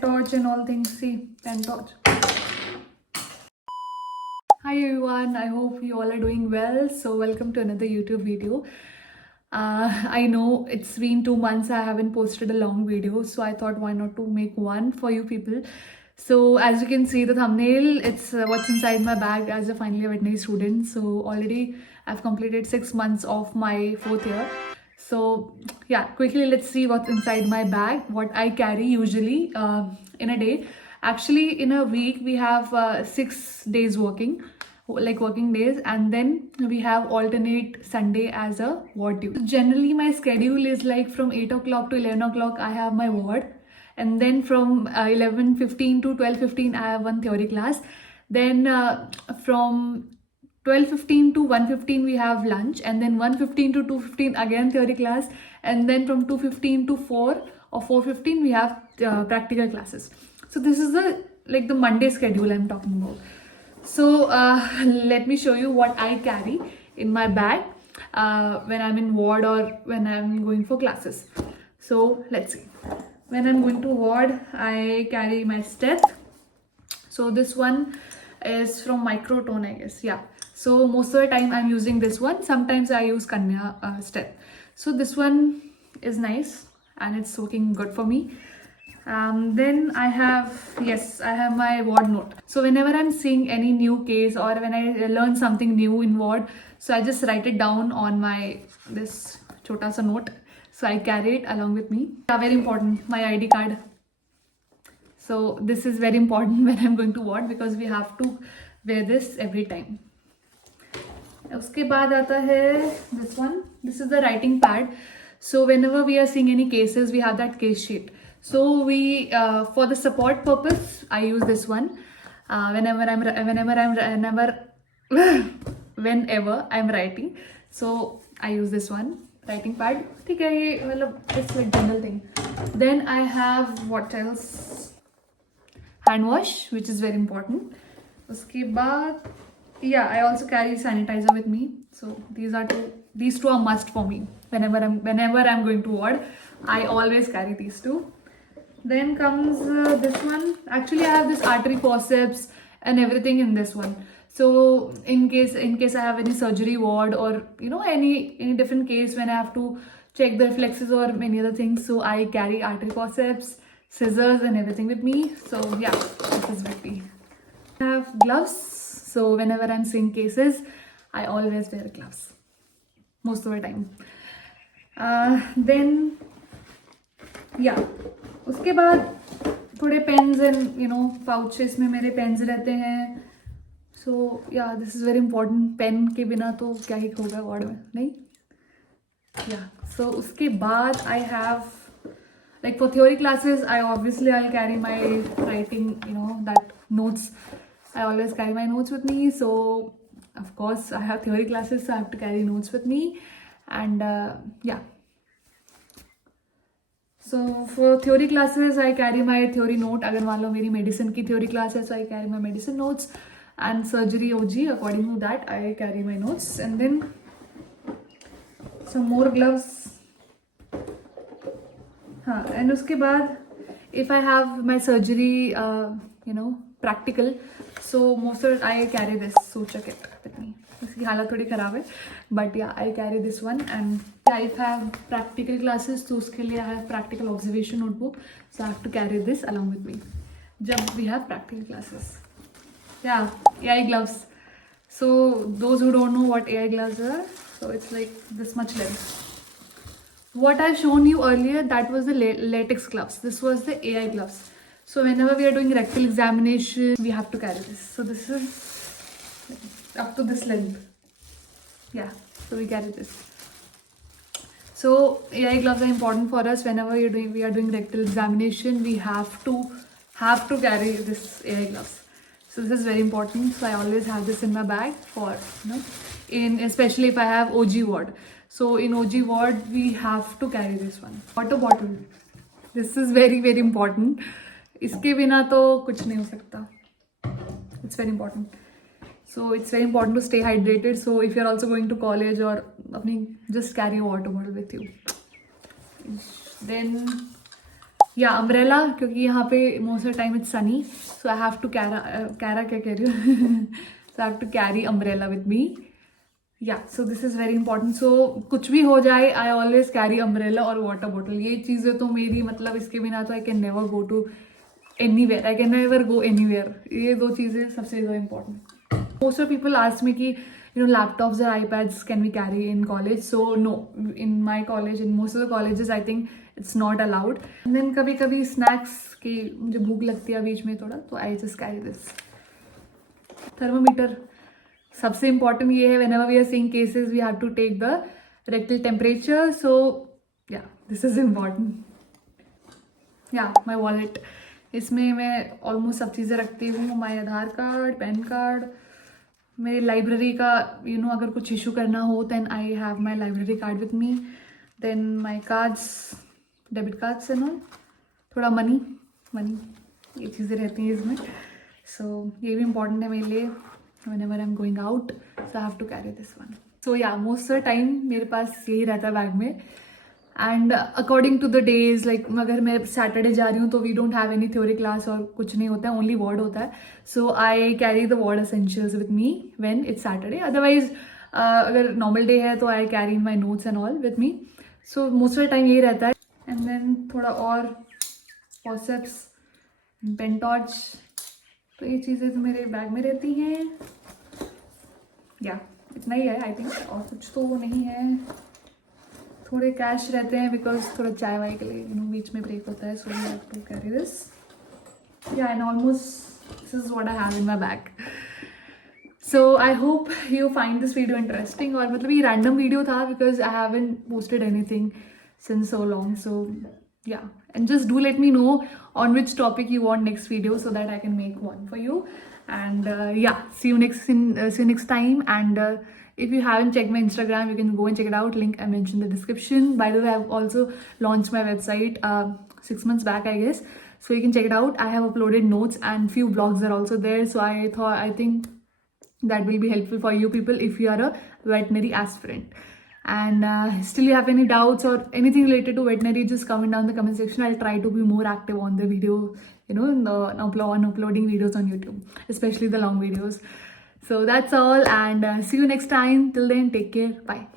Torch and all things. See, pen torch. Hi everyone, I hope you all are doing well. So welcome to another YouTube video. I know it's been 2 months I haven't posted a long video, so I thought why not to make one for you people. So as you can see the thumbnail, it's what's inside my bag as a final year veterinary student. So already I've completed 6 months of my 4th year. So yeah, quickly let's see what's inside my bag, what I carry usually in a day. Actually in a week we have 6 days working days, and then we have alternate Sunday as a ward duty. Generally my schedule is like from 8 o'clock to 11 o'clock I have my ward, and then from 11:15 to 12:15 I have one theory class. Then from 12:15 to 1:15 we have lunch, and then 1:15 to 2:15 again theory class, and then from 2:15 to 4 or 4:15 we have practical classes. So this is the Monday schedule I'm talking about. So let me show you what I carry in my bag when I'm in ward or when I'm going for classes. So let's see. When I'm going to ward, I carry my steth. So this one is from Microtone, I guess. Yeah. So most of the time I'm using this one. Sometimes I use Kanya steth. So this one is nice and it's working good for me. Then I have my ward note. So whenever I'm seeing any new case or when I learn something new in ward, so I just write it down on my this chota sa note. So I carry it along with me. Yeah, very important, my ID card. So this is very important when I'm going to ward because we have to wear this every time. उसके बाद आता है this one. This is the writing pad. So whenever we are seeing any cases, we have that case sheet. So we for the support purpose, I use this one. Whenever I'm writing, so I use this one writing pad. ठीक है, ये मतलब it's like general thing. Then I have what else? Hand wash, which is very important. उसके बाद I also carry sanitizer with me. So these two are must for me. Whenever I'm going to ward, I always carry these two. Then comes this one. Actually, I have this artery forceps and everything in this one. So in case I have any surgery ward or any different case when I have to check the reflexes or many other things, so I carry artery forceps, scissors and everything with me. So yeah, this is with me. I have gloves. So whenever I'm seeing cases, I always wear gloves most of the time. Then yeah, उसके बाद थोड़े pens and pouches में मेरे pens रहते हैं. So yeah, this is very important. Pen के बिना तो क्या ही होगा ward में, नहीं? Yeah. So उसके बाद I have, like for theory classes, I'll carry my writing, that notes. I always carry my notes with me. So of course I have theory classes, so I have to carry notes with me. And yeah. So for theory classes, I carry my theory note. अगर मान लो मेरी medicine की theory class है, so I carry my medicine notes. And surgery OG, according to that, I carry my notes. And then some more gloves. And उसके बाद, if I have my surgery, practical, so most of it I carry this suture kit with me. इसकी हालत थोड़ी खराब है, but yeah, I carry this one. And yeah, if I have practical classes, तो उसके लिए I have practical observation notebook, so I have to carry this along with me जब we have practical classes. Yeah, AI gloves. So those who don't know what AI gloves are, so it's like this much length. What I've shown you earlier, that was the latex gloves. This was the AI gloves. So whenever we are doing rectal examination, we have to carry this. So this is up to this length. Yeah, so we carry this. So AI gloves are important for us. Whenever we are doing rectal examination, we have to carry this AI gloves. So this is very important. So I always have this in my bag for especially if I have OG ward. So in OG ward we have to carry this one. Water bottle. This is very very important. इसके बिना तो कुछ नहीं हो सकता. It's very important. So it's very important to stay hydrated. So if you're also going to college or just carry a water bottle with you. Then yeah umbrella, क्योंकि यहाँ पे most of time it's sunny, so I have to carry क्या कह रही हूँ so I have to carry umbrella with me. Yeah so this is very important. So कुछ भी हो जाए आई ऑलवेज कैरी अम्ब्रेला और वाटर बॉटल. ये चीज़ें तो मेरी मतलब इसके बिना तो I can never go to anywhere, I can never go anywhere. ये दो चीज़ें सबसे ज़्यादा important. Most of people ask me कि laptops or iPads can we carry in college? So no, in my college, in most of the colleges I think it's not allowed. And then कभी कभी snacks की मुझे भूख लगती है बीच में थोड़ा, तो I just carry this. Thermometer सबसे important ये है. whenever we are seeing cases we have to take the rectal temperature. So yeah, this is important. Yeah, my wallet. इसमें मैं ऑलमोस्ट सब चीज़ें रखती हूँ. My Aadhaar card, PAN card, मेरी लाइब्रेरी का अगर कुछ इशू करना हो then I have my library card with me. Then my cards, debit cards and all. थोड़ा मनी ये चीज़ें रहती हैं इसमें. सो ये भी इम्पॉर्टेंट है मेरे लिए. whenever I'm going out, so I have to carry this one. So yeah, most of the time मेरे पास यही रहता है बैग में. And according to the days, like अगर मैं सैटरडे जा रही हूँ तो we don't have any theory class और कुछ नहीं होता है, ओनली वर्ड होता है. So I carry the ward essentials with me when it's Saturday. Otherwise अगर नॉर्मल डे है तो I carry my notes and all with me. So most of the time यही रहता है. एंड देन थोड़ा और फॉसेप्स, पेन टॉर्च, तो ये चीज़ें तो मेरे बैग में रहती हैं. या इतना ही है आई थिंक, और कुछ तो नहीं है. थोड़े कैश रहते हैं बिकॉज थोड़ा चाय वाय के लिए बीच में ब्रेक होता है. So we have to carry this. Yeah and almost this is what I have in my bag. So I hope you find this video interesting. और मतलब ये रैंडम वीडियो था because I haven't posted anything since so long. So yeah, and just do let me know on which topic you want next video so that I can make one for you. And yeah, see you next time. And if you haven't checked my Instagram, you can go and check it out. Link I mentioned in the description. By the way, I've also launched my website 6 months back, I guess, so you can check it out. I have uploaded notes and few blogs are also there. So I think that will be helpful for you people if you are a veterinary aspirant. And still you have any doubts or anything related to veterinary, just comment down in the comment section. I'll try to be more active on the video, on uploading videos on YouTube, especially the long videos. So that's all, and see you next time. Till then, take care. Bye.